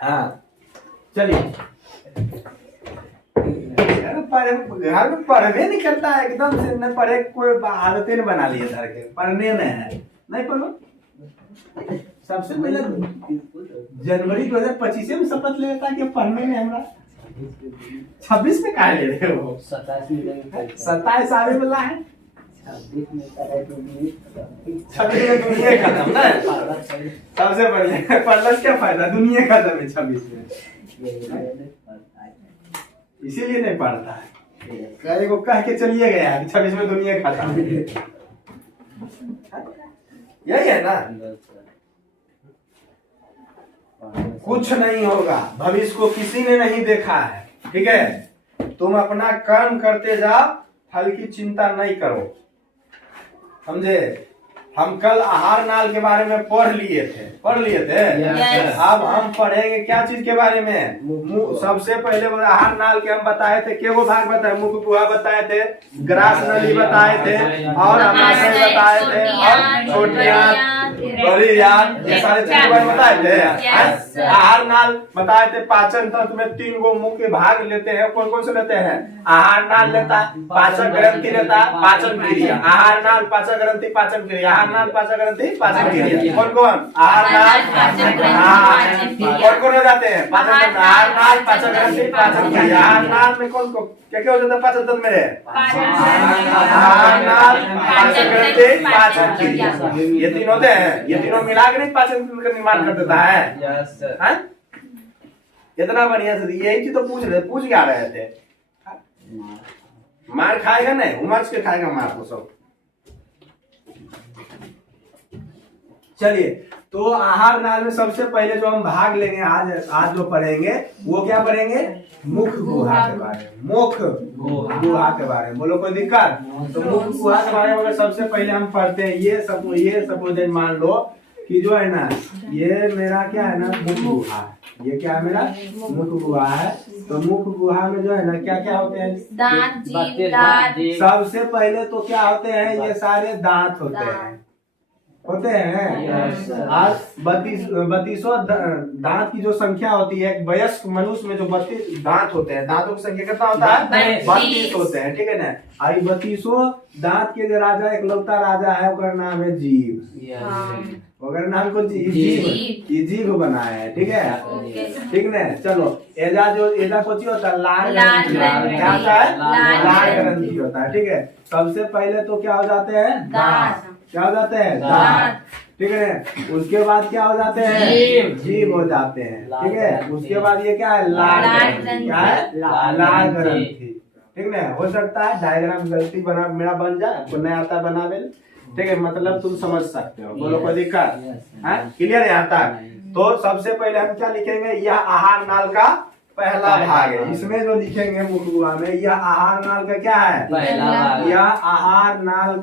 हाँ चलिए। घर में पढ़वे नहीं करता है एकदम से, न पढ़े कोई आदतें नहीं बना लिए घर के, पढ़ने में है नहीं पढ़ो। सबसे पहले जनवरी 2025 में शपथ लेता कि पढ़ने में हमरा 26 में कहा ले रहे हो, 27 आवे वाला है, 26 में दुनिया खत्म ना। सबसे बढ़िया पढ़ने से क्या फायदा, दुनिया खत्म है 26 में, इसीलिए नहीं पढ़ता है। कहे को कह के चलिए गया 26 में दुनिया खत्म, यही है ना। कुछ नहीं होगा, भविष्य को किसी ने नहीं देखा है, ठीक है। तुम अपना कर्म करते जाओ, फल की चिंता नहीं करो, समझे। हम कल आहार नाल के बारे में पढ़ लिए थे। yes. अब हम पढ़ेंगे क्या चीज के बारे में। सबसे पहले आहार नाल के हम बताए थे, केगो भाग बताए, मुख गुहा बताए थे, ग्रास नली बताए थे, और अमाशय बताए थे, और छोटी आंत, बड़ी आंत, ये सारे चीज बताए थे। आहार नाल बताए थे। पाचन तंत्र में 3 गो मुख्य भाग लेते हैं, कौन कौन से लेते हैं। आहार नाल लेता है, पाचन ग्रंथि लेता है, पाचन क्रिया। आहार नाल, पाचन ग्रंथि, पाचन क्रिया। आहार नाल, पाचन ग्रंथि, पाचन क्रिया। कौन कौन। आहार नाल, कौन कौन हो जाते हैं। पाचन तंत्र, आहार नाल, पाचन ग्रंथि, पाचन क्रिया। आहार नाल में कौन कौन क्या क्या हो जाता है पाचन तंत्र में। आहार नाल, पाचन ग्रंथि, पाचन क्रिया, ये 3 होते हैं। ये तीनों मिला के नहीं पाचन तंत्र का निर्माण कर देता है। इतना बढ़िया से यही चीज तो पूछ क्या रहे थे। मार खाएगा नहीं, उमच के खाएगा मार को सब। चलिए, तो आहार नाल में सबसे पहले जो हम भाग लेंगे आज जो पढ़ेंगे वो क्या पढ़ेंगे, मुख गुहा के बारे में। मुख गुहा के बारे में बोलो, कोई दिक्कत। तो मुख गुहा के बारे में सबसे पहले हम पढ़ते हैं। ये सब मान लो कि जो है ना, ये मेरा क्या है ना, मुख गुहा। ये क्या है मेरा, मुख गुहा है। तो मुख गुहा में जो है ना क्या क्या होते हैं, दांत, जीभ, दांत। सबसे पहले तो क्या होते हैं, ये सारे दांत होते हैं। आज 32 दांत की जो संख्या होती है, एक वयस्क मनुष्य में जो 32 दांत होते हैं, दांतों की संख्या कितना होता है, 32 होते हैं, ठीक है ना। आई 32 दांत के जो राजा, एक लौता राजा है, उसका नाम है जीभ। अगर नाम को जीभ बना है, ठीक है, ठीक ना। चलो, एजा कोची होता है, लार ग्रंथि। क्या होता है, लार ग्रंथि होता है, ठीक है। सबसे पहले तो क्या हो जाते हैं, दांत। क्या हो जाते हैं, दांत, ठीक है। उसके बाद क्या हो जाते हैं, जीभ हो जाते हैं, ठीक है। उसके बाद ये क्या है, लार ग्रंथि। क्या है, लार ग्रंथि, ठीक ना। हो सकता है डायग्राम गलती मेरा बन जाए, आपको नहीं आता बनावे, ठीक है, मतलब तुम समझ सकते हो, बोलो कोई दिक्कत है, क्लियर है यहाँ तक। तो सबसे पहले हम क्या लिखेंगे, यह आहार नाल का पहला भाग है। इसमें जो लिखेंगे मुख गुहा में, यह आहार नाल का क्या है, यह आहार नाल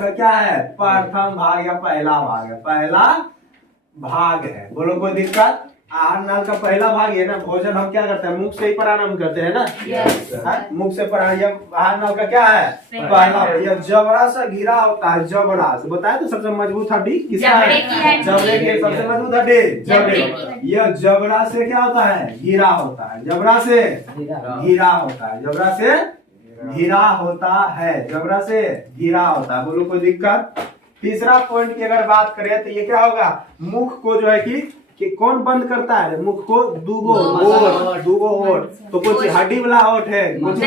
का क्या है, प्रथम भाग या पहला भाग है, पहला भाग है। बोलो कोई दिक्कत। आहार नाल का पहला भाग है ना। भोजन हम क्या करते हैं, मुख से ही प्रारंभ करते हैं ना। मुख से प्रारंभ। आहार नाल का क्या है, पहला। यह जबड़ा से घिरा होता है, जबड़ा से बताया तो सबसे मजबूत हड्डी किसका है, जबड़े की सबसे मजबूत हड्डी जबड़े। यह जबड़ा से क्या होता है, घिरा होता है, जबड़ा से घिरा होता है, जबड़ा से घिरा होता है, जबड़ा से घिरा होता है। बोलो कोई दिक्कत। तीसरा पॉइंट की अगर बात करें तो ये क्या होगा, मुख को जो है कि कौन बंद करता है, मुख को दूगो ओठ। तो कुछ हड्डी वाला ओठ है, कुछ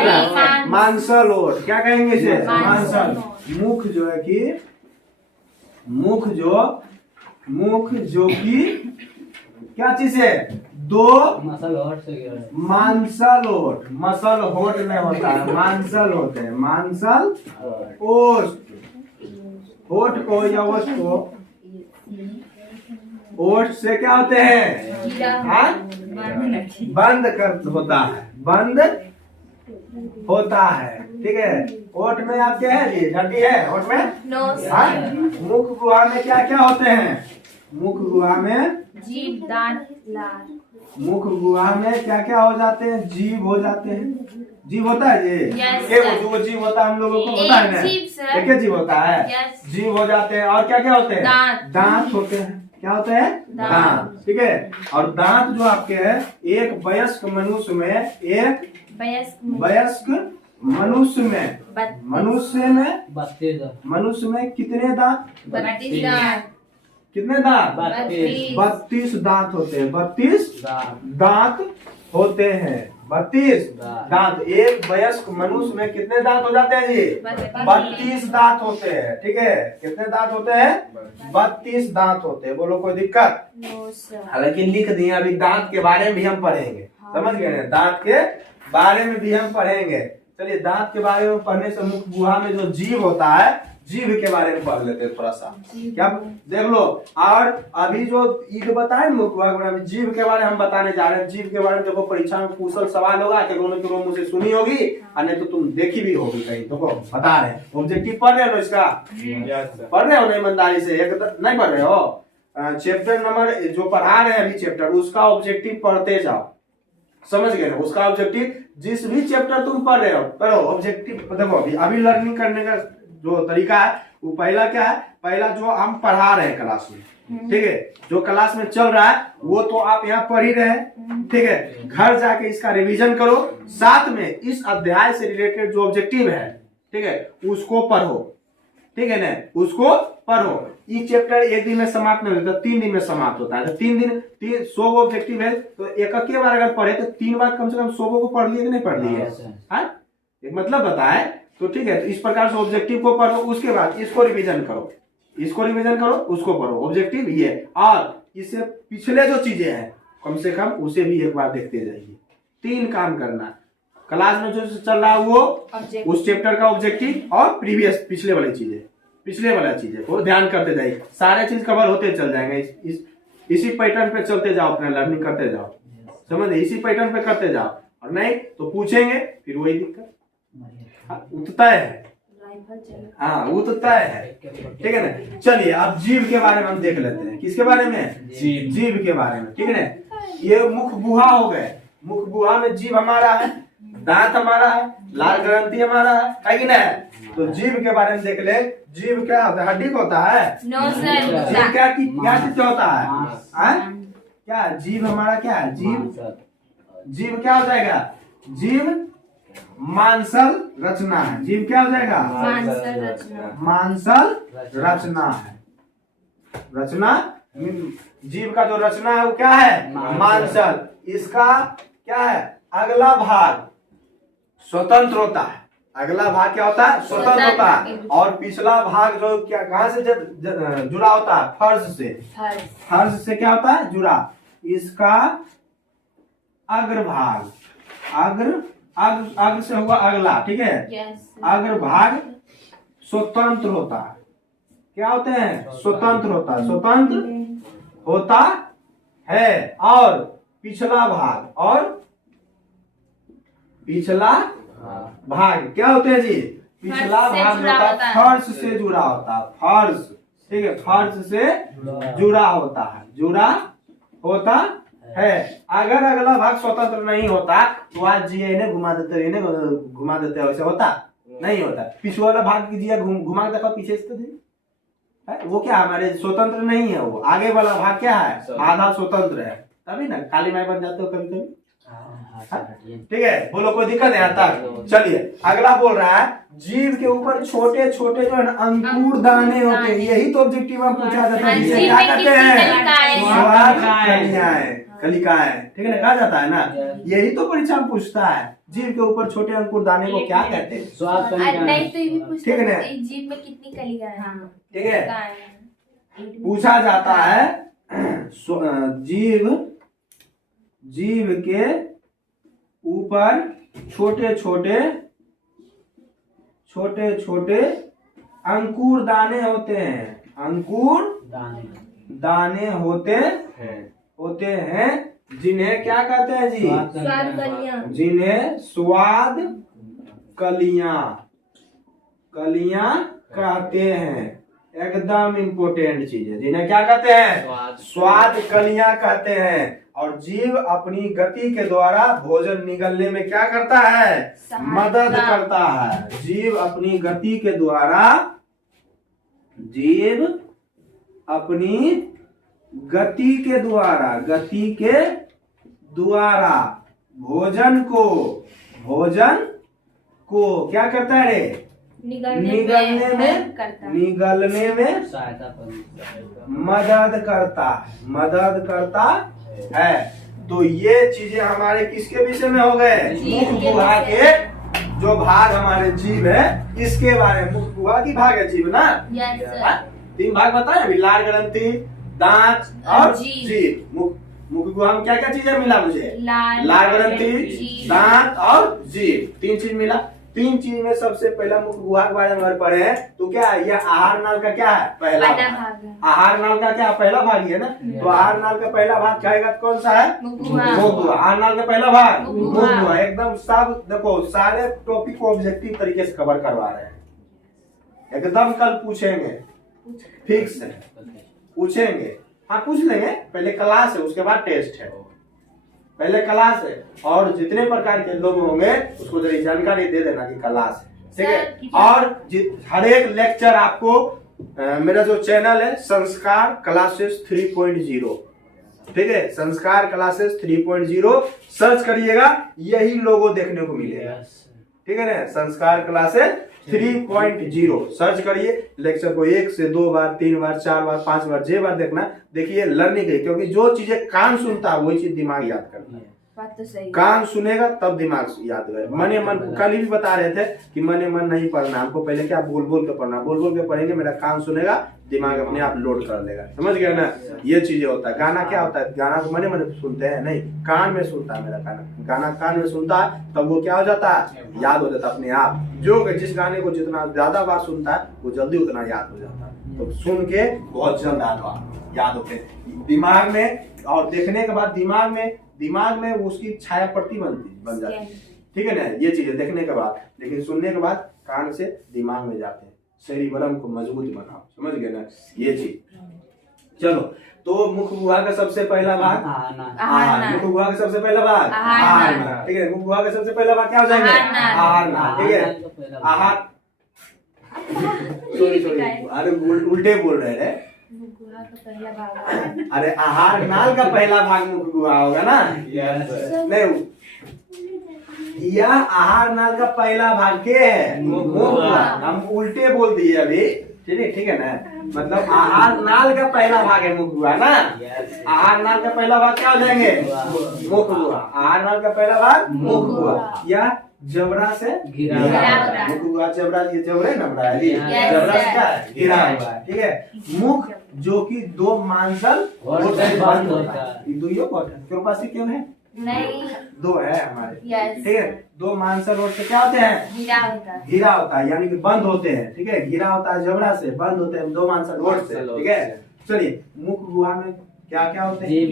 मांसल ओठ, क्या कहेंगे इसे, मांसल। मुख जो है कि मुख जो कि क्या चीज है, 2 मांसल ओठ। मसल होठ नहीं होता है, मांसल होते हैं, मांसल ओठ को या ओठ को, ओठ से क्या होते हैं, बंद होता है, ठीक है। ओठ में आप क्या है, ये हड्डी है ओठ में। मुख गुहा में क्या क्या होते हैं, मुख गुहा में जीभ, दांत, लार। मुख गुहा में क्या क्या हो जाते हैं, जीभ हो जाते हैं। जीभ होता है ये, एक दो जीभ होता है, हम लोगों को होता है ना, एक जीभ होता है, जीभ हो जाते हैं। और क्या क्या होते हैं, दांत होते हैं, क्या होते हैं? दांत। ठीक है, और दांत जो आपके हैं एक वयस्क मनुष्य में मनुष्य में कितने दांत? 32 दांत। कितने दांत? 32 दांत होते हैं। 32 दांत होते हैं। 32 दांत। एक वयस्क मनुष्य में कितने दांत हो जाते हैं जी? 32 दांत होते हैं। ठीक है, कितने दांत होते हैं? 32 दांत होते हैं। बोलो कोई दिक्कत? हालांकि लिख दिए, अभी दांत के बारे में भी हम पढ़ेंगे। समझ गए ना? दांत के बारे में भी हम पढ़ेंगे। चलिए, दांत के बारे में पढ़ने से मुख गुहा में जो जीव होता है, जीव के बारे में पढ़ लेते हैं थोड़ा सा। क्या देख लो। और अभी जो ईट बताए मुख गुहा के, जीव के बारे में हम बताने जा रहे हैं। जीव के बारे में देखो, परीक्षा में कुशल सवाल होगा कि दोनों के मुंह से सुनी होगी, और नहीं तो तुम देखी भी होगी कहीं। देखो बता रहे हैं, ऑब्जेक्टिव पढ़ रहे हो इसका? पढ़ रहे हो ना ईमानदारी से? एक नहीं पढ़ रहे हो? चैप्टर नंबर जो पढ़ा रहे हैं अभी चैप्टर, उसका ऑब्जेक्टिव पढ़ते जाओ। समझ गए ना? उसका ऑब्जेक्टिव, जिस भी चैप्टर तुम पढ़ रहे हो पढ़ो, ऑब्जेक्टिव देखो। अभी लर्निंग करने का जो तरीका है वो पहला क्या है? पहला जो हम पढ़ा रहे हैं क्लास में, ठीक है, जो क्लास में चल रहा है वो तो आप यहाँ पढ़ ही रहे हैं। ठीक है, घर जाके इसका रिवीजन करो, साथ में इस अध्याय से रिलेटेड जो ऑब्जेक्टिव है, ठीक है, उसको पढ़ो। ठीक है ना? उसको पढ़ो। ये चैप्टर एक दिन में समाप्त नहीं होता, 3 दिन में समाप्त होता है। तो 3 दिन 100 ऑब्जेक्टिव है, तो एक बार अगर पढ़े तो 3 बार कम से कम 100 को पढ़ लिए कि नहीं पढ़ लिए? एक मतलब बताए तो। ठीक है, तो इस प्रकार से ऑब्जेक्टिव को पढ़ो, उसके बाद इसको रिवीजन करो, उसको पढ़ो। ऑब्जेक्टिव ये, और इससे पिछले जो चीजें हैं कम से कम उसे भी एक बार देखते जाइए। 3 काम करना। क्लास में जो चल रहा है वो उस चैप्टर का ऑब्जेक्टिव, और पिछले वाला चीजें को ध्यान करते जाइए। सारे चीज कवर होते चल जाएंगे। इसी पैटर्न पे चलते जाओ, अपना लर्निंग करते जाओ। समझे? इसी पैटर्न पे करते जाओ, और नहीं तो पूछेंगे फिर वही दिक्कत। उठता है, हाँ उठता है। ठीक है ना? चलिए, अब जीव के बारे में हम देख लेते हैं। किसके बारे में? जीव के बारे में। ठीक है ना? ये मुख गुहा हो गए। मुख गुहा में जीव हमारा है, दांत हमारा है, लाल ग्रंथि हमारा है कि नहीं? तो जीव के बारे में देख ले। जीव क्या होता है? हड्डी को होता है? जीव क्या चीज होता है? क्या जीव हमारा क्या है? जीव क्या हो जाएगा? जीव मांसल रचना है। जीव क्या हो जाएगा? मांसल रचना है। रचना, जीव का जो रचना है वो क्या है? मांसल। इसका क्या है? अगला भाग स्वतंत्र होता है। अगला भाग क्या होता है? स्वतंत्र होता है। और पिछला भाग जो क्या, कहां से जुड़ा होता है? फर्श से। फर्श से क्या होता है? जुड़ा। इसका अग्रभाग, अग्र से हुआ अगला। ठीक है, अग्रभाग स्वतंत्र होता है। क्या होते हैं? स्वतंत्र होता है। और पिछला भाग क्या होते हैं जी? पिछला भाग होता है फर्श से जुड़ा होता है। फर्श, ठीक है, फर्श से जुड़ा होता है। अगर अगला भाग स्वतंत्र नहीं होता तो आज जी इन्हें घुमा देते वैसे होता नहीं होता। पिछले वाला भाग कीजिए, घुमा के देखो पीछे से, तो वो क्या हमारे स्वतंत्र नहीं है। वो आगे वाला भाग क्या है? आधा स्वतंत्र है। तभी ना काली माई बन जाते हो कभी कभी। ठीक है, बोलो कोई दिक्कत है यहाँ तक? चलिए, अगला बोल रहा है जीव के ऊपर छोटे छोटे जो है अंकुर दाने होते हैं। यही तो ऑब्जेक्टिव हम पूछा जाता है। क्या कहते हैं? कलिकाएं। ठीक है ना? कहा जाता है ना, यही तो परीक्षा में पूछता है। जीव के ऊपर छोटे अंकुर दाने को क्या कहते हैं? ठीक है ना? जीव में कितनी कलिकाएं हैं? ठीक है, पूछा जाता है जीव के ऊपर छोटे छोटे अंकुर दाने होते हैं। अंकुर दाने होते हैं जिन्हें क्या कहते हैं जी? जिन्हें स्वाद कलियां कहते हैं। एकदम इम्पोर्टेंट चीज है। जिन्हें क्या कहते हैं? स्वाद कलियां कहते हैं। और जीव अपनी गति के द्वारा भोजन निगलने में क्या करता है? मदद करता है। जीव अपनी गति के द्वारा गति के द्वारा भोजन को क्या करता है रे? निगलने में मदद करता है। तो ये चीजें हमारे किसके विषय में हो गए? मुख गुहा के जो भाग हमारे जीव है इसके बारे में। मुख गुहा की भाग है जीव ना? हाँ? 3 भाग बताए अभी, लार ग्रंथि, दांत और जीभ। मुख गुहा में क्या क्या चीजें मिला मुझे? लार ग्रंथि, दांत और जीभ, 3 चीज मिला। 3 चीज में सबसे पहला मुख गुहा के बारे में अगर पढ़े हैं तो क्या है? यह आहार नाल का क्या है? पहला भाग। आहार नाल का क्या पहला भाग ही है ना? तो आहार नाल का पहला भाग कहेगा कौन सा है? मुख गुहा। आहार नाल का पहला भाग मुख गुहा। एकदम सब देखो सारे टॉपिक को ऑब्जेक्टिव तरीके से कवर करवा रहे हैं। एकदम कल पूछेंगे, फिक्स है, पूछेंगे। हाँ पूछ लेंगे, पहले क्लास है उसके बाद टेस्ट है। पहले क्लास है और जितने प्रकार के लोग होंगे उसको जरा जानकारी दे देना कि क्लास है, ठीक है। और हर एक लेक्चर आपको मेरा जो चैनल है संस्कार क्लासेस 3.0, ठीक है, संस्कार क्लासेस 3.0 सर्च करिएगा, यही लोगो देखने को मिलेगा, ठीक है ना? संस्कार क्लासेस 3.0 सर्च करिए। लेक्चर को 1 से 2 बार, 3 बार, 4 बार, 5 बार, 6 बार देखना। देखिए लर्निंग है, क्योंकि जो चीजें कान सुनता है वही चीज दिमाग याद करता है। बात तो सही। कान सुनेगा तब दिमाग याद होगा। मने मन कल भी बता रहे थे कि मने मन नहीं पढ़ना, हमको पहले क्या बोल बोल के पढ़ना, बोल बोल के पढ़ेंगे, मेरा कान सुनेगा, दिमाग अपने आप लोड कर लेगा। समझ गए ना? ये चीजें होता है। गाना क्या होता है? गाना तो मने मन सुनते हैं नहीं, कान में सुनता है मेरा गाना कान में सुनता है, तब वो क्या हो जाता है? याद हो जाता है अपने आप। जो जिस गाने को जितना ज्यादा बार सुनता है वो जल्दी उतना याद हो जाता है। तो सुन के बहुत जल्द याद होते हैं दिमाग में, और देखने के बाद दिमाग में उसकी छाया प्रति बन जाती है, ठीक है ना? ये चीजें देखने के बाद, लेकिन सुनने के बाद कान से दिमाग में जाते हैं। सेरिबेलम को मजबूत बनाओ, समझ गए ना? ये चीज। चलो, तो मुख गुहा का सबसे पहला भाग आहार। मुख गुहा का सबसे पहला भाग आहार, ठीक है। मुख गुहा का सबसे पहला भाग क्या हो जाएंगे? आहार, ठीक है। आहार सॉरी अरे उल्टे बोल रहे हैं। अरे आहार नाल का पहला भाग मुख गुहा होगा ना? नहीं, यह आहार नाल का पहला भाग के है मुख गुहा। हम उल्टे बोल दिए अभी, ठीक है ना? मतलब आहार नाल का पहला भाग है मुख गुहा ना? आहार नाल का पहला भाग क्या हो जाएंगे? मुख गुहा। आहार नाल का पहला भाग मुख गुहा। या जबड़ा से घिरा हुआ। मुख गुहा जबड़ा, ये जबड़े ना बड़ा है, जबड़ा से क्या है? घिरा हुआ, ठीक है। मुख जो कि 2 मांसल बंद होता है। दुइयों क्यों पास क्यों है? नहीं, 2 है हमारे, ठीक है। 2 मांसल रोड से क्या होते हैं? घिरा होता है, यानी कि बंद होते हैं, ठीक है। घिरा होता है जबड़ा से, बंद होते हैं 2 मांसल रोड से, ठीक है। चलिए, मुख गुहा में क्या क्या होते हैं?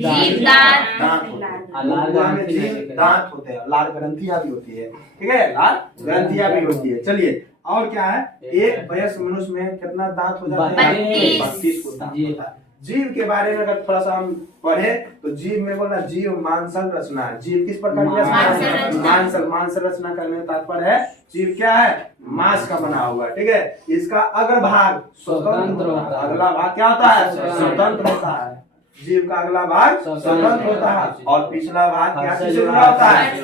दांत होते हैं। मुख गुहा में जीभ दांत होते हैं, लार ग्रंथियां भी होती है, ठीक है। लार ग्रंथियां भी होती है। चलिए, और क्या है? एक वयस्क मनुष्य में कितना दांत हो जाता है? 32 को दांत होता है। जीव के बारे में अगर थोड़ा सा हम पढ़े तो जीव में बोला जीव मांसल रचना है। जीव किस प्रकार की रचना है? मांसल रचना करने का तात्पर्य है जीव क्या है? मांस का बना हुआ, ठीक है। इसका अग्रभाग स्वतंत्र होता है, अगला भाग क्या होता है? स्वतंत्र होता है। जीव का अगला भाग स्वतंत्र होता है और पिछला भाग क्या से जुड़ा होता है? हर्ष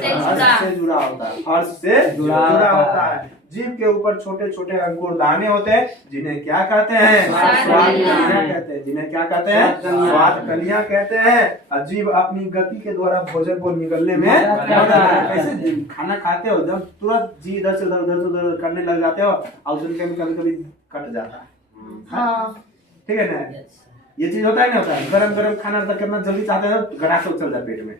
से जुड़ा होता है। हर्ष से जुड़ा होता है। जीव के ऊपर छोटे छोटे अंकुर दाने होते हैं, जिन्हें क्या कहते हैं? स्वाद कलियां कहते हैं। जिन्हें क्या कहते हैं? स्वाद कलियां कहते हैं। जीव अपनी गति के द्वारा भोजन को निगलने में कैसे खाना खाते हो, जब तुरंत जी इधर से उधर करने लग जाते हो और कभी कट जाता है, ठीक है ना? ये चीज होता है नहीं होता है? गरम खाना कितना जल्दी चाहते हो गड़ाक से चल जाए पेट में,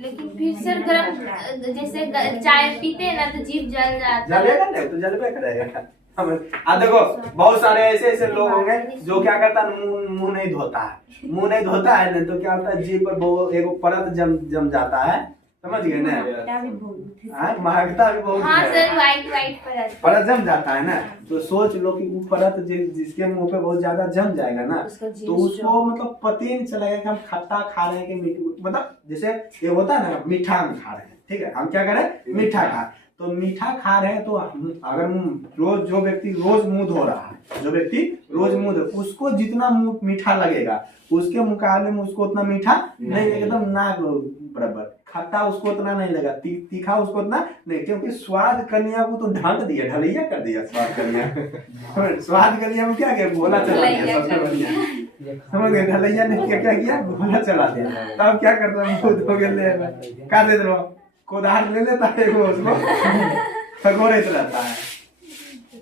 लेकिन फिर सर गरम जैसे चाय पीते हैं ना तो जीभ जल जाता है। जलेगा नहीं तो जलबे करेगा। देखो बहुत सारे ऐसे लोग होंगे जो क्या करता है, मुंह नहीं धोता है नहीं तो क्या होता है जीभ पर एक परत जम जाता है, समझ गए ना? महकता भी बहुत। हाँ सर, वाइट परत जम जाता है ना, तो सोच लो कि वो परत जिसके मुंह पे बहुत ज्यादा जम जाएगा ना तो उसको मतलब पता ही नहीं चलेगा कि हम खट्टा खा रहे हैं कि मीठा, मतलब जैसे ये होता है ना मीठा हम खा रहे हैं, ठीक है। हम क्या करें? मीठा खा, तो मीठा खा रहे हैं तो अगर रोज जो व्यक्ति रोज मुंह धो रहा है, जो व्यक्ति रोज मुंह धो, उसको जितना मीठा लगेगा उसके मुकाबले में उसको उतना मीठा नहीं, एकदम नाक बराबर। खट्टा उसको उतना नहीं लगा, तीखा उसको उतना नहीं, क्योंकि स्वाद कन्या को तो ढक दिया, ढलैया कर दिया स्वाद कन्या। स्वाद कन्या में क्या किया, गोला चला दिया सबसे बढ़िया, समझ गए। ढलैया ने क्या किया, गोला चला दिया। तब क्या करता है, मुंह धो के का दे दो, कोदार ले लेता है वो, उसको खगोरे रहता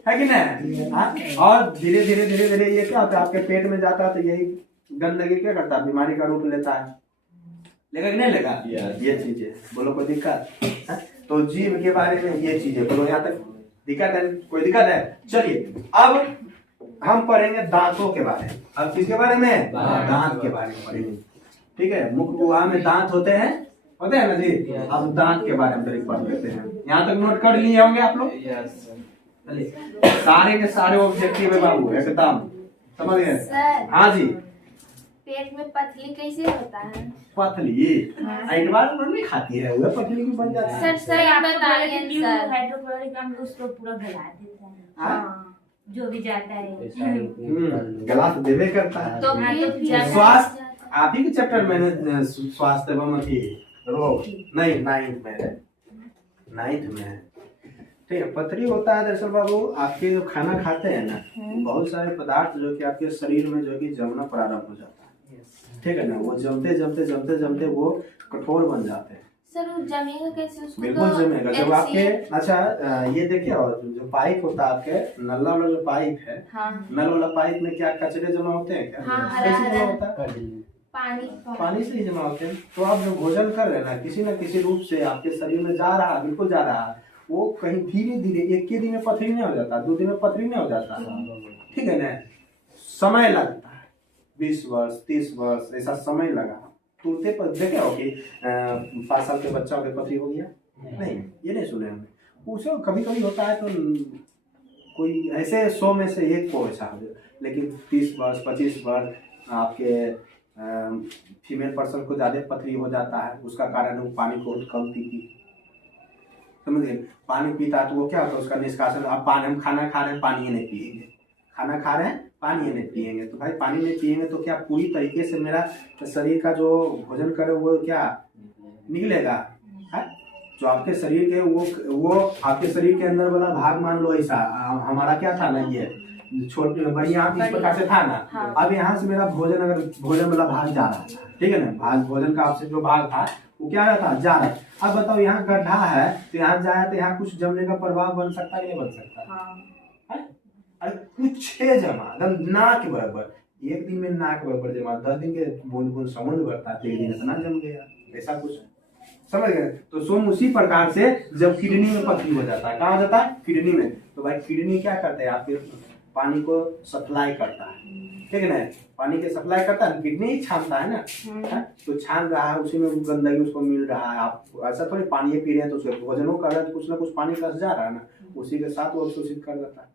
है कि नहीं। हाँ, और धीरे धीरे धीरे धीरे ये क्या होता है, आपके पेट में जाता है तो यही गंदगी क्या करता है, बीमारी का रूप लेता है। लेगा कि नहीं लेगा, ये चीजें बोलो कोई दिक्कत है? तो जीव के बारे में ये चीजें बोलो, यहाँ तक दिक्कत है, कोई दिक्कत है? चलिए अब हम पढ़ेंगे दांतों के बारे में। अब किसके बारे में, दांत के बारे में पढ़ेंगे, ठीक है। मुख गुहा में दांत होते हैं ना जी। अब दांत के बारे में पढ़ लेते हैं। यहाँ तक नोट कर लिए होंगे आप लोग? चलिए सारे के सारे ऑब्जेक्टिव है बाबू, एकदम समझ गए? हाँ जी। पेट में पथली कैसे होता है? पथली एक बार नहीं खाती है, वो पथली भी बन जाती है। सर आप बताइए सर। हाइड्रोक्लोरिक अम्ल उसको पूरा गला देता है। हाँ, जो भी जाता है गला तो देवे करता है। तो स्वास्थ्य आप ही के चैप्टर में स्वास्थ्य एवं रोग नहीं, नाइन्थ में ठीक है। पथरी होता है दरअसल बाबू, आपके जो खाना खाते हैं ना, बहुत सारे पदार्थ जो कि आपके शरीर में जो कि जमना प्रारंभ हो जाता है, ठीक है ना। वो जमते जमते जमते जमते वो कठोर बन जाते हैं। सर वो जमेगा कैसे उसको? बिल्कुल जमेगा जब आपके, अच्छा ये देखिए, और जो पाइप होता है आपके नल्ला वाला जो पाइप है, नल वाला पाइप में क्या कचरे जमा होते हैं क्या? कैसे जमा होता है? पानी से ही जमा होते हैं। तो आप जो भोजन कर रहे हैं ना किसी रूप से आपके शरीर में जा रहा है, बिल्कुल जा रहा है, वो कहीं धीरे धीरे, एक के दिन में पथरी नहीं हो जाता, 2 दिन में पथरी नहीं हो जाता, ठीक है ना। समय लगता है 20 वर्ष 30 वर्ष ऐसा समय लगा। तुरते पर देखे हो कि 5 साल के बच्चा के पथरी हो गया? नहीं, ये नहीं सुने हमने। उसे कभी कभी होता है तो कोई ऐसे 100 में से 1 को ऐसा हो, लेकिन 30 वर्ष 25 वर्ष आपके फीमेल पर्सन को ज्यादा पथरी हो जाता है। उसका कारण वो पानी को कम पीती, समझिए। पानी पीता है तो वो क्या होता है, उसका निष्कासन। अब पानी, हम खाना खा रहे हैं, पानी नहीं पिएंगे, खाना खा रहे हैं, पानी नहीं पिएंगे, तो भाई पानी नहीं पिएंगे तो क्या पूरी तरीके से मेरा शरीर का जो भोजन करे वो क्या निकलेगा है? जो आपके शरीर के वो आपके शरीर के अंदर वाला भाग, मान लो ऐसा हमारा क्या था ना, ये छोटे बड़ी आंख इस प्रकार से था ना। हाँ। अब यहाँ से मेरा भोजन, अगर भोजन वाला भाग जा रहा था, ठीक है ना, भोजन का आपसे जो भाग था वो क्या था, जा रहा है। अब बताओ यहाँ गड्ढा है तो यहाँ जाए तो यहाँ कुछ जमने का प्रभाव बन सकता है, नहीं बन सकता? हाँ। अरे कुछ है जमा, एकदम नाक बराबर, एक दिन में नाक बराबर जमा, 10 दिन के बूंद बूंद समुद्र भरता है, 1 दिन इतना जम गया, ऐसा कुछ समझ गए। तो सोम उसी प्रकार से जब किडनी में पथरी हो जाता है, कहाँ हो जाता है? किडनी में। तो भाई किडनी क्या करते हैं, आपके पानी को सप्लाई करता है, ठीक है ना, पानी के सप्लाई करता है, किडनी ही छानता है ना, तो छान रहा है, उसी में गंदगी उसको मिल रहा है। आप ऐसा थोड़ी पानी पी रहे हैं तो उसके भोजनों कर रहे हैं तो कुछ ना कुछ पानी फंस जा रहा है ना, उसी के साथ वो अवशोषित कर देता है,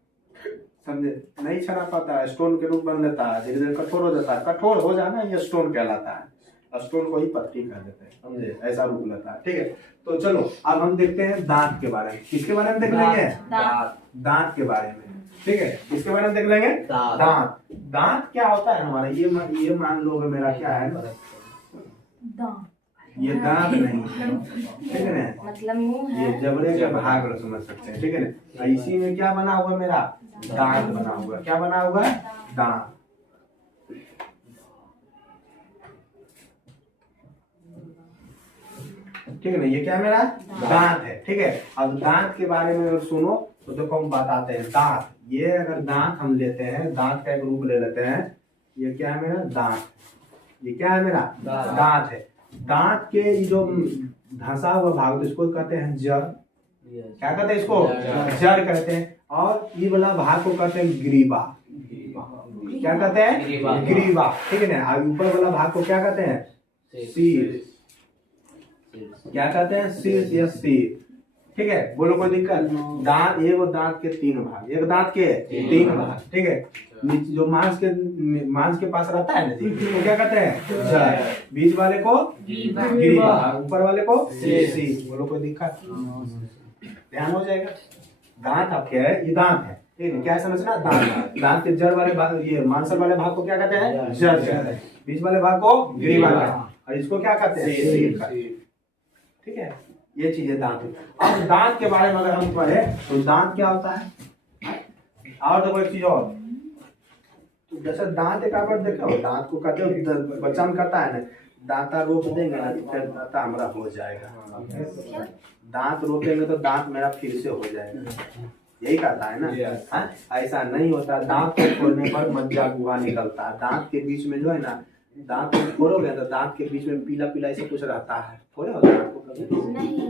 समझे। नहीं छना पाता है, स्टोन के रूप बन लेता है, धीरे धीरे कठोर हो जाता है। कठोर हो जाना ये स्टोन कहलाता है, स्टोन को ही पथरी कर देते हैं, समझे, ऐसा रूप लेता है, ठीक है। तो चलो अब हम देखते हैं दांत के बारे में। किसके बारे में देख लेंगे? दांत के बारे में, ठीक है। किसके बारे में देख लेंगे? दांत। दांत क्या होता है हमारा, ये मान लो मेरा क्या है, ये दांत नहीं है, ठीक है ना, मतलब मुंह है, ये जबड़े का भाग लो, समझ सकते हैं, ठीक है ना। इसी में क्या बना हुआ मेरा, दांत बना हुआ। क्या बना हुआ? दांत, ठीक है ना। ये क्या मेरा दांत है, ठीक है। अब दांत के बारे में अगर सुनो तो देखो हम बताते हैं। दांत, ये अगर दांत हम लेते हैं, दांत का एक रूप ले लेते हैं, ये क्या है मेरा दांत, ये क्या है मेरा दांत है। दांत के जो धंसा हुआ भाग तो इसको कहते हैं जड़, क्या कहते हैं इसको? जड़ कहते हैं। और ये वाला भाग को कहते हैं ग्रीवा, क्या कहते हैं? ग्रीवा, ठीक है ना। और ऊपर वाला भाग को क्या कहते हैं? शीर्ष, क्या कहते हैं? शीर्ष या शीर, ठीक है। बोलो कोई दिक्कत? दांत, एक दांत के 3 भाग, एक दांत के 3 भाग, ठीक है। जो मांस के पास रहता है ना जी, तो क्या कहते हैं? जड़। बीच वाले को ग्रीवा, ऊपर वाले को शीर। बोलो कोई दिक्कत? ध्यान हो जाएगा। दांत आपके है, ये दांत है, ठीक है, क्या समझना, दांत। दांत के जड़ वाले भाग, ये मांसल वाले भाग को क्या कहते हैं, जड़ कहते हैं। बीच वाले भाग को ग्रीवा कहते हैं, और इसको क्या कहते हैं, सीर कहते हैं। ठीक है, ये चीज है दांत। अब दांत के बारे में अगर हम पढ़े तो दांत क्या होता है, और देखो एक चीज और, तो जैसे दांत एक बार देखो, दांत को कहते हो, बच्चा में कहता है ना, दांता रोप देंगे ना तो फिर दांता हमारा हो जाएगा। दांत रोपेंगे तो दांत मेरा फिर से हो जाएगा, यही कहता है ना। हाँ? ऐसा नहीं होता, दांत को खोलने पर मज्जा गुहा निकलता है। दांत के बीच में जो है ना, दांत को खोलोगे तो दांत के बीच में पीला पीला ऐसा कुछ रहता है, फोड़े हो दांत को कभी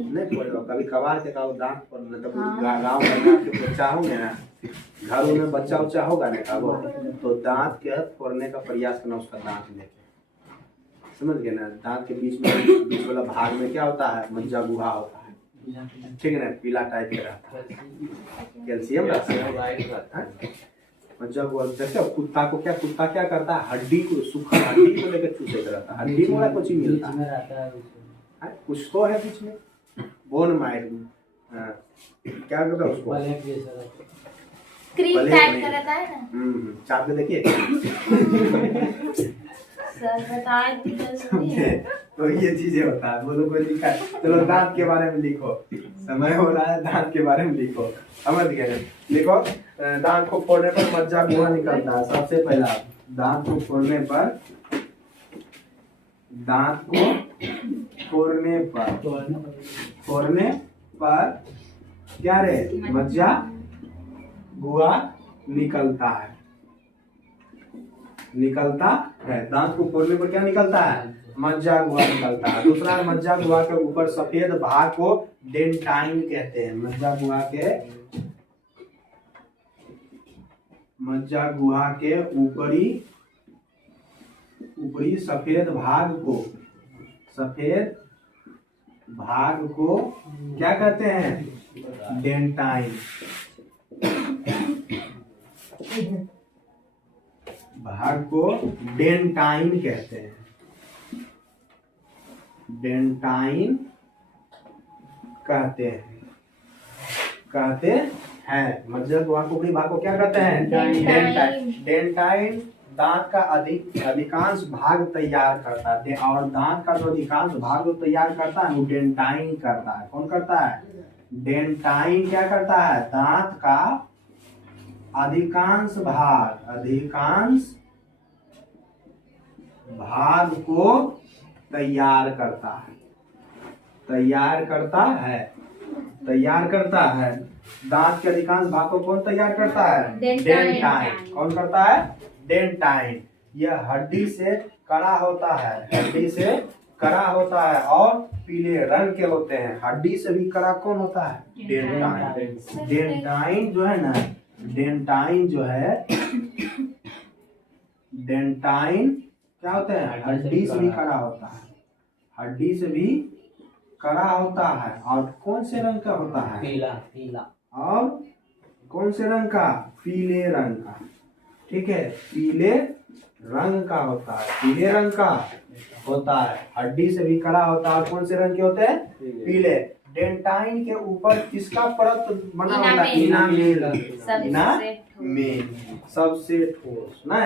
नहीं फोड़े हो, कभी कभार के कहो दांत पर, मतलब गाँव में के बच्चा होंगे ना, घरों में बच्चा उच्चा होगा ना कहो, तो दांत के फोड़ने का प्रयास करना, उसका दांत लेके, समझ गए ना। दांत के बीच वाला भाग में क्या होता है, मज्जा गुहा होता है, ठीक है ना, पीला टाइप का रहता है, कैल्शियम रहता है। मज्जा गुहा जैसे कुत्ता को क्या, कुत्ता क्या करता है, हड्डी को, सूखा हड्डी को लेकर चूसे रहता है, हड्डी में कुछ ही मिलता है, कुछ तो है बीच में, बोन माइट में, क्या करता है उसको, क्रीम टाइप का रहता है ना। चाप के देखिए। सर बताए तो ये चीजें होता है, बोलो कोई लिखा है, चलो दांत के बारे में लिखो, समय हो रहा है, दांत के बारे में लिखो, समझ गए, लिखो। दांत को फोड़ने पर मज्जा गुहा निकलता है। सबसे पहला, दांत को फोड़ने पर, दांत को फोड़ने पर क्या रे, मज्जा गुहा निकलता है, दांत को फोड़ने पर क्या निकलता है, मज्जा गुहा निकलता है। दूसरा, मज्जा गुहा के ऊपर सफेद भाग को डेंटाइन कहते हैं। मज्जा गुहा के ऊपरी सफेद भाग को क्या कहते हैं, डेंटाइन। भाग को डेंटाइन कहते हैं, डेंटाइन कहते हैं। मज्जा गुहा के ऊपरी भाग को क्या कहते हैं, डेंटाइन। दांत का अधिकांश भाग तैयार करता है, और दांत का जो अधिकांश भाग जो तैयार करता है वो डेंटाइन करता है। कौन करता है, डेंटाइन क्या करता है, दांत का अधिकांश भाग को तैयार करता है। दांत के अधिकांश भाग को कौन तैयार करता है, डेंटाइन। कौन करता है, डेंटाइन। यह हड्डी से कड़ा होता है, और पीले रंग के होते हैं। हड्डी से भी कड़ा कौन होता है, डेंटाइन। डेंटाइन जो है ना, डेंटाइन क्या होते हैं, हड्डी से भी कड़ा होता है, और कौन से रंग का होता है, पीला। और कौन से रंग का, पीले रंग का, ठीक है, पीले रंग का होता है। हड्डी से भी कड़ा होता है, कौन से रंग के होते हैं, पीले। डेंटाइन के ऊपर किसका परत बना होता है, इनामेल। सबसे ठोस ना,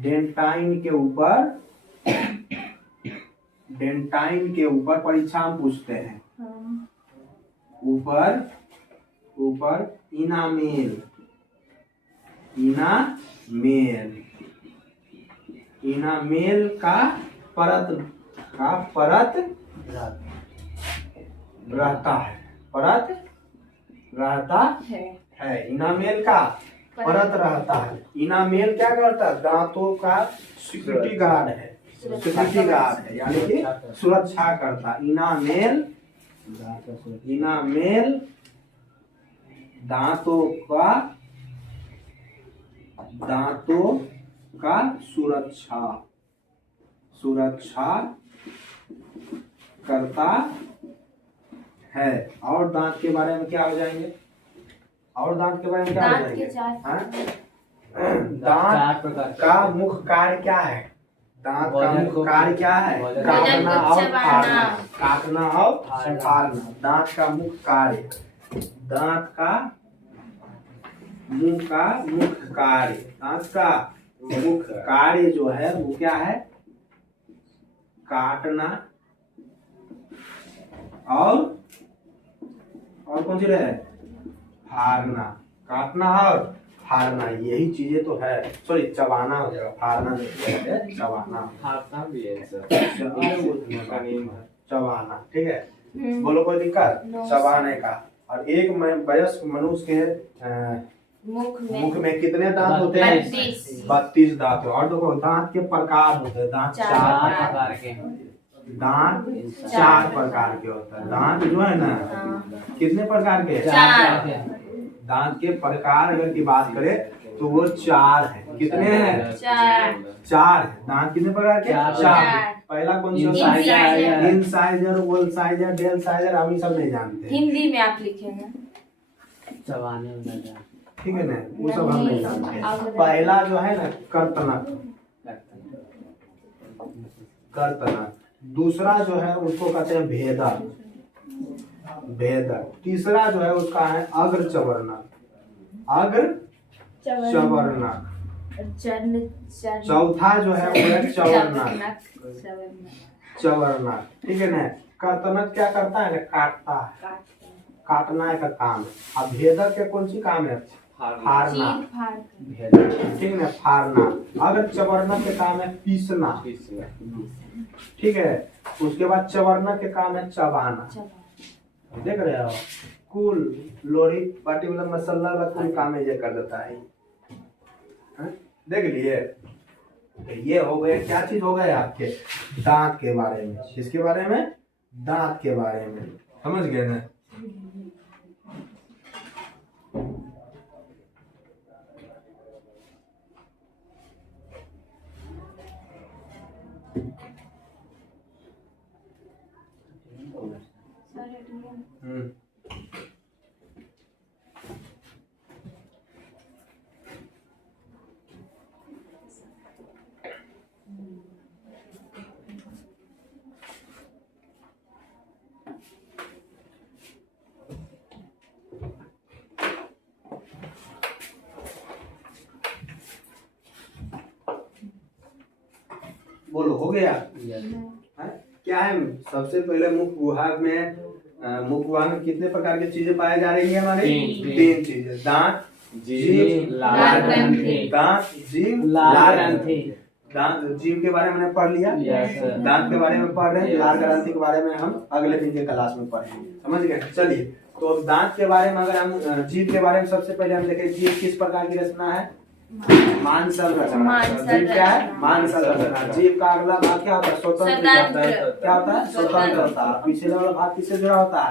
डेंटाइन के ऊपर परीक्षा में पूछते हैं, ऊपर इनामेल का परत रहता है। इनामेल का परत रहता है। इनामेल क्या करता है, दांतों का सिक्योरिटी गार्ड है, यानी कि सुरक्षा करता। इनामेल दांतों का सुरक्षा करता है। और दांत के बारे में क्या हो जाएंगे, दांत का मुख्य कार्य क्या है, दांत का मुख्य कार्य क्या है? काटना और फाड़ना। काटना और फाड़ना दांत का मुख्य कार्य। दांत का मुख्य कार्य। दांत का मुख्य कार्य जो है वो क्या है? काटना और कौन सी है? फाड़ना। काटना और फाड़ना, यही चीजें तो है। सॉरी, चबाना हो जाएगा, फाड़ना नहीं है, चबाना। फाड़ना भी है सर। चबाना, ठीक है। बोलो कोई दिक्कत? चबाने का। और एक वयस्क मनुष्य के मुख में कितने दांत होते हैं? 32 दांत। और देखो दांत के प्रकार होते हैं। दांत 4 प्रकार के। दांत 4 प्रकार के होते हैं। दांत जो है ना, कितने प्रकार के? 4। दांत के प्रकार अगर की बात करें तो वो 4 है। कितने हैं? 4 है। दांत कितने प्रकार के? 4। पहला कौन सा? इंसाइजर, वोल्साइजर, डेलसाइजर। हम ये सब नहीं जानते। हिंदी में आप लिखे हैं। चबाने में ठीक है ना, वो सब हम नहीं जानते। पहला जो है ना कर्तनक। कर्तनक। दूसरा जो है उसको कहते हैं भेदक। भेदक। तीसरा जो है उसका है अग्र चवर्णक। अग्र चवर्णक। चौथा जो है वो है चवर्णक। चवर्णक, ठीक है ना। कर्तनक क्या करता है ना? काटता है। काटना है का काम। अब भेदक के कौन सी काम है? फाड़ना। ठीक है, फाड़ना। अगर चवर्णक के काम है पीसना। ठीक है। उसके बाद चवर्णक के काम है चबाना। देख रहे हो, कुल लोरी पार्टिकुलर मसाला का कुल काम है ये कर देता है। देख लिए? ये हो गए, क्या चीज हो गए आपके? दांत के बारे में। किसके बारे में? दांत के बारे में। समझ गए ना? बोलो, हो गया? क्या है? सबसे पहले मुख गुहा में कितने प्रकार की चीजें पाई जा रही है हमारी? 3 चीजें। दांत, जीभ, लार ग्रंथि। दांत, जीभ, लार ग्रंथि। दांत, जीभ के बारे में पढ़ लिया। दांत के बारे में पढ़ रहे हैं। लार ग्रंथि के बारे में हम अगले दिन के क्लास में पढ़ेंगे। समझ गए? चलिए, तो दांत के बारे में अगर हम जीभ के बारे में सबसे पहले हम देखें, जीभ किस प्रकार की रचना है? मांसल रचना। जीभ क्या है? मांसल रचना। जीभ का अगला भाग क्या होता है? स्वतंत्र। क्या होता है? स्वतंत्र होता है। पिछले वाला भाग किससे जुड़ा होता है?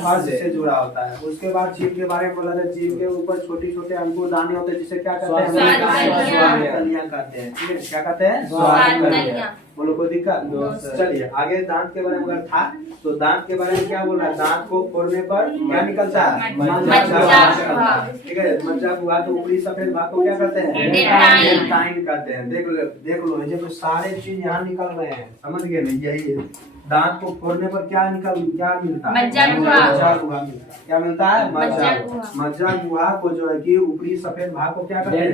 फर्श से जुड़ा होता है। उसके बाद जीभ के बारे में बोला जाए, जीभ के ऊपर छोटे छोटे अंकुर दाने होते हैं, जिसे क्या कहते हैं? स्वाद कलियां कहते हैं। ठीक है, क्या कहते हैं? स्वाद कलियां। बोलो, कोई दिक्कत? चलिए आगे। दांत के बारे में अगर था तो दांत के बारे में क्या बोल रहा है? दांत को फोड़ने पर क्या निकलता है? मज्जा। ठीक है, मज्जा गुहा के ऊपरी सफेद भाग को क्या करते हैं? डेंटाइन करते हैं। देख लो ये तो सारे चीज यहाँ निकल रहे हैं। समझ गए ना? यही है। दांत को फोड़ने पर क्या मिलता है? मज्जा गुहा मिलता है। क्या मिलता है? मज्जा गुहा को जो है कि ऊपरी सफेद भाग को क्या करते हैं?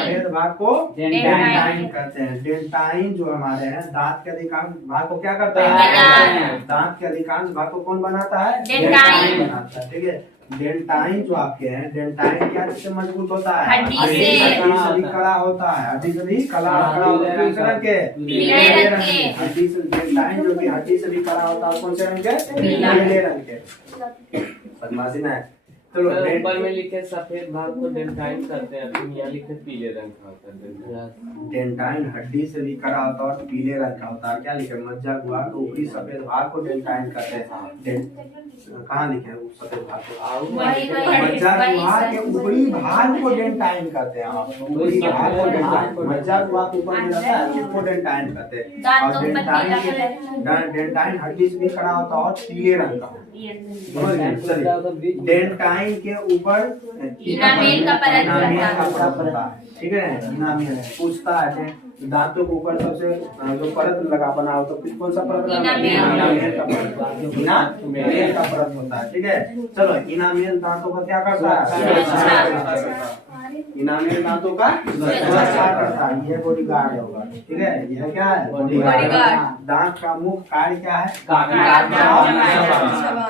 सफेद भाग को डेंटाइन करते हैं। डेंटाइन जो हमारे हैं, दांत के अधिकांश भाग को क्या करता है? दांत के अधिकांश भाग को कौन बनाता है? डेंटाइन बनाता है। ठीक है, डेंटाइन जो आपके हैं, डेंटाइन क्या जिससे मजबूत होता है? हड्डी से भी कड़ा होता है। हड्डी से भी कड़ा होता है। किस रंग के? पीले रंग के। हड्डी से डेंटाइन जो कि हड्डी से भी कड़ा होता है, कौन से रंग के? पीले रंग के। बदमाशी ना है। चलो, ऊपर में लिखे सफेद भाग को डेंटाइन करते हैं, फिर यहाँ लिखे पीले रंग का होता है। डेंटाइन हड्डी से भी कड़ा होता है और पीले रंग का होता है। क्या लिखे? मज्जा गुहा के ऊपरी सफेद भाग को डेंटाइन करते हैं। कहाँ लिखे वो सफेद भाग को? मज्जा गुहा के ऊपरी भाग को डेंटाइन करते हैं। ऊपरी भाग को डेंटाइन, मज्जा गुहा के ऊपर में रहता है, उसको डेंटाइन करते हैं। और डेंटाइन हड्डी से भी कड़ा होता है और पीले रंग का। डेंटाइन के ऊपर इनामेल का परत होता है। ठीक है, इनामेल पूछता है दांतों के ऊपर सबसे जो परत लगा बना हो तो फिर कौन सा परत लगा? इनामेल। इनामेल का परत, इनामेल का परत होता है। ठीक है, चलो इनामेल दांतों का क्या करता है? इनामेल दांतों का सुरक्षा करता है। यह बॉडीगार्ड होगा। ठीक है, यह क्या है? बॉडीगार्ड। दांत का मुख्य कार्य क्या है? दांत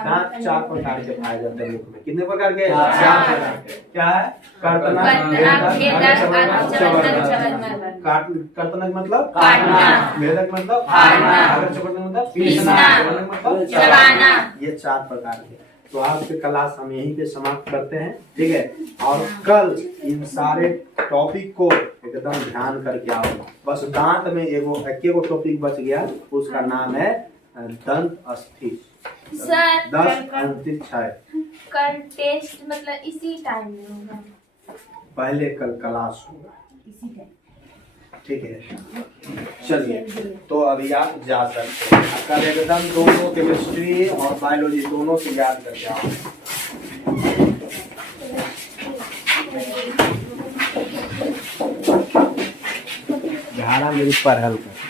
दांत 4 प्रकार के पाए जाते हैं मुख में। कितने प्रकार के? चार। 4 प्रकार के। क्या है? कर्तनक, कर्तनक, भेदक, चबरनक। चबरनक। कर्तनक मतलब काटना। भेदक मतलब फाड़ना। अगर चबरनक मतलब पीसना। चबरनक मतलब चबाना। ये 4 प्रकार के। तो आज के क्लास हम यहीं पे समाप्त करते हैं। ठीक है, और कल इन सारे टॉपिक को एकदम ध्यान करके आओ। बस दांत में एगो टॉपिक बच गया, उसका नाम है दंत अस्थि। सर 10 अंतिम 6 कल टेस्ट मतलब इसी टाइम में होगा। पहले कल क्लास होगा। इसी टाइम ठीक है, चलिए तो अभी आप जा सकते हैं। कल एकदम दोनों केमिस्ट्री और बायोलॉजी दोनों से याद करके आओ। 11 मिनट पर हल कर।